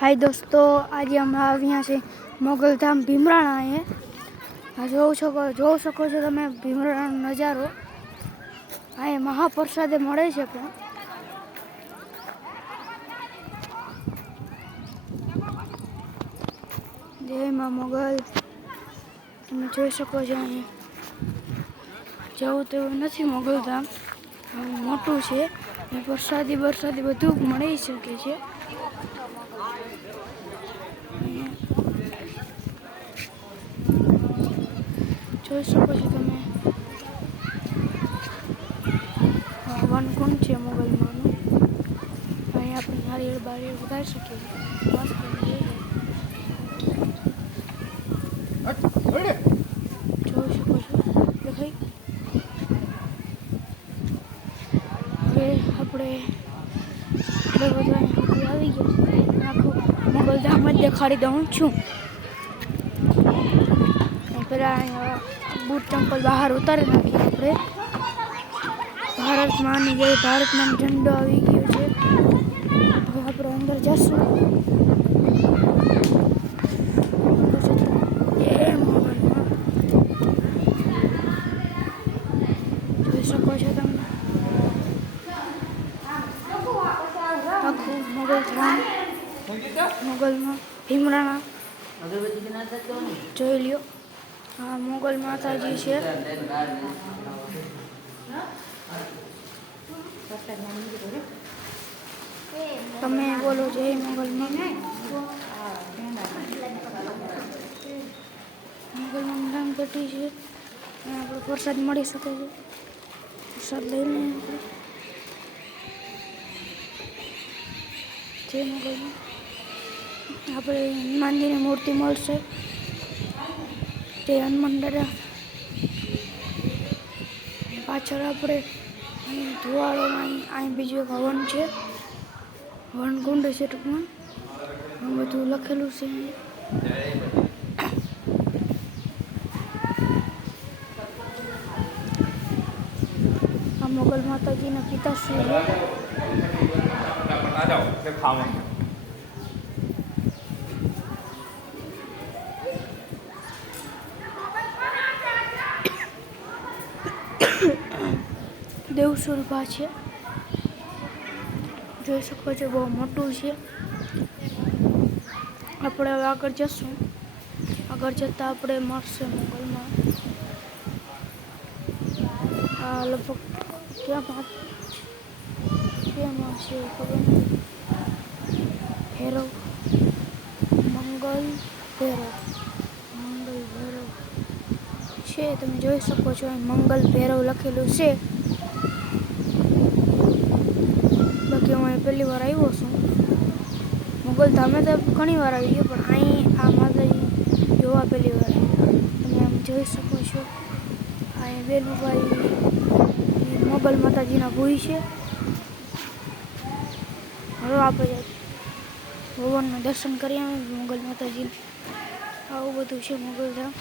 हाय दोस्तों, आज हम આવ્યા છે મોગલધામ ભીમરાણા એ જોઈ શકો છો તમે ભીમરાણાનો નજારો। આ મહાપ્રસાદે મળે છે પણ જય માં મોગલ તમે જોઈ શકો છો। અહીં જવું તેવું નથી, મોગલધામ મોટું છે, પ્રસાદી બધું મળી શકે છે। જોઈ શકો છો તમે વનકુંડ છે મોગલમાંનું। અહીં આપણે નારિયેળ બારિયેળ ઉગાડી શકીએ છીએ। જોઈ શકો છો દેખાય। હવે આપણે બધા આવી ગયા છે, આખું મોગલધામ જ દેખાડી દઉં છું। પેલા બૂટ ચંપલ બહાર ઉતારી નાખીએ આપણે। ભારતમાંની જય ભારતમાં ઝંડો આવી ગયો છે। હવે આપણે અંદર જશું। જોઈ શકો છો તમે આખું મોગલમાં ભીમરાણા જોઈ લ્યો। હા, મોગલ માતાજી છે। તમે બોલો જય મોગલમાં। મોગલમાં ધામ પેટી છે, આપણે પ્રસાદ મળી શકે છે। પ્રસાદ લઈ લઈએ જય મોગલમાં। આપણે હનુમાનજીની મૂર્તિ મળશે, તે હનુમાન દાદા પાછળ આપણે ધુવાળોમાં અહીં બીજું એક હવન છે, વનકુંડ છે ટૂંકમાં, બધું લખેલું છે। આ મોગલ માતાજીના પિતાશ્રી છે। દેવ સ્વરૂપા છે, જોઈ શકો છો, બહુ મોટું છે। આપણે હવે આગળ જશું, આગળ જતાં આપણે મળશે મોગલમાં આ લગભગ ક્યાં છે ખબર નથી। ભૈરવ મંગલ ભૈરવ છે, તમે જોઈ શકો છો મંગલ ભૈરવ લખેલું છે। બાકી હું અહીં પહેલી વાર આવ્યો છું। મોગલધામે તો ઘણી વાર આવી ગયો, પણ અહીં આ માતાજી જોવા પહેલી વાર આવ્યો। તમે આમ જોઈ શકો છો, અહીં બેનુભાઈ મોગલ માતાજીના ભૂઈ છે। હવે આપણે ભગવાનના દર્શન કરીએ મોગલ માતાજીને। આવું બધું છે મોગલધામ।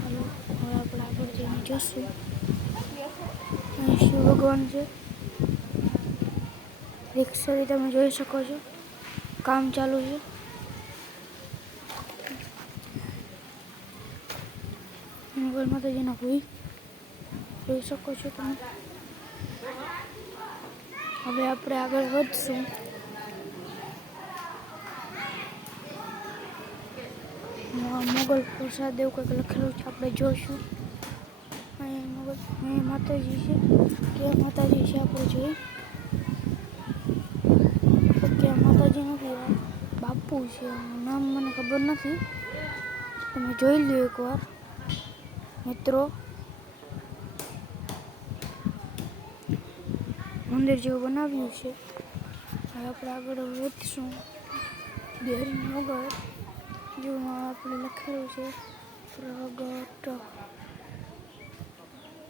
હાલો, હવે આપણે આગળ જઈને જશું। અહીં શિવ ભગવાન છે, રિક્ષાથી તમે જોઈ શકો છો, કામ ચાલુ છે। મોગલ માતાજીના ભૂઈ જોઈ શકો છો તમે। હવે આપણે આગળ વધશું। મોગલ પ્રસાદ એવું કંઈક લખેલું છે, આપણે જોઈશું। અહીં માતાજી છે, ક્યાં માતાજી છે આપણે જોઈ। ક્યાં માતાજી નથી, બાપુ છે, નામ મને ખબર નથી, તમે જોઈ લો એકવાર મિત્રો। મંદિર જેવું બનાવ્યું છે। હવે આપણે આગળ વધશું। દેહરી નગર જેવું આપણે લખેલું છે, પ્રગટ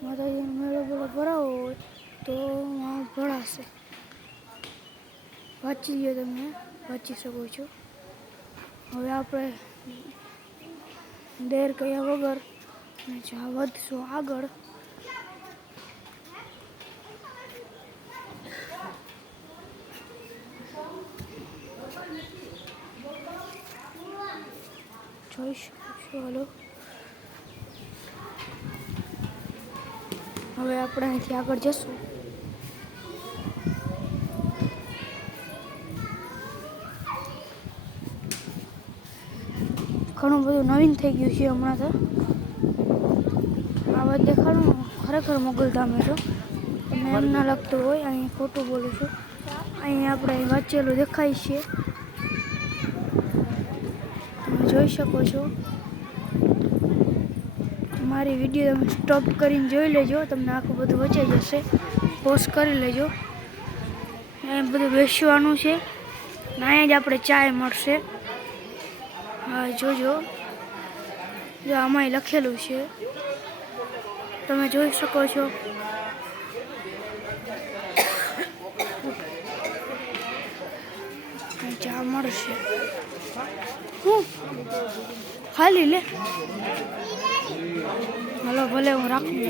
માતાજીનો મેળો બેળો ભરાવો હોય તો ભરાશે। વાંચી લો, તમે વાંચી શકો છો। હવે આપણે દેર કર્યા વગર વધશું આગળ। જોઈ શકો છો. હાલો, હવે આપણે અહીંથી આગળ જશું. ઘણું બધું નવીન થઈ ગયું છે હમણાં તો. આ વાત દેખાડું, ખરેખર મોગલધામ તો તમને એમ ના લાગતું હોય. અહીં ખોટું બોલું છું. અહીં આપણે વાંચેલું દેખાય છે, તમે જોઈ શકો છો. મારી વિડીયો તમે સ્ટોપ કરીને જોઈ લેજો, તમને આખું બધું વચ્ચે જશે. પોઝ કરી લેજો. અહીં બધું બેસવાનું છે ને અહીંયા જ આપણે ચાય મળશે. હા જોજો, જો આમાંય લખેલું છે, તમે જોઈ શકો છો. ચા મળશે. હું ખાલી લે. હાલો, ભલે હું રાખું.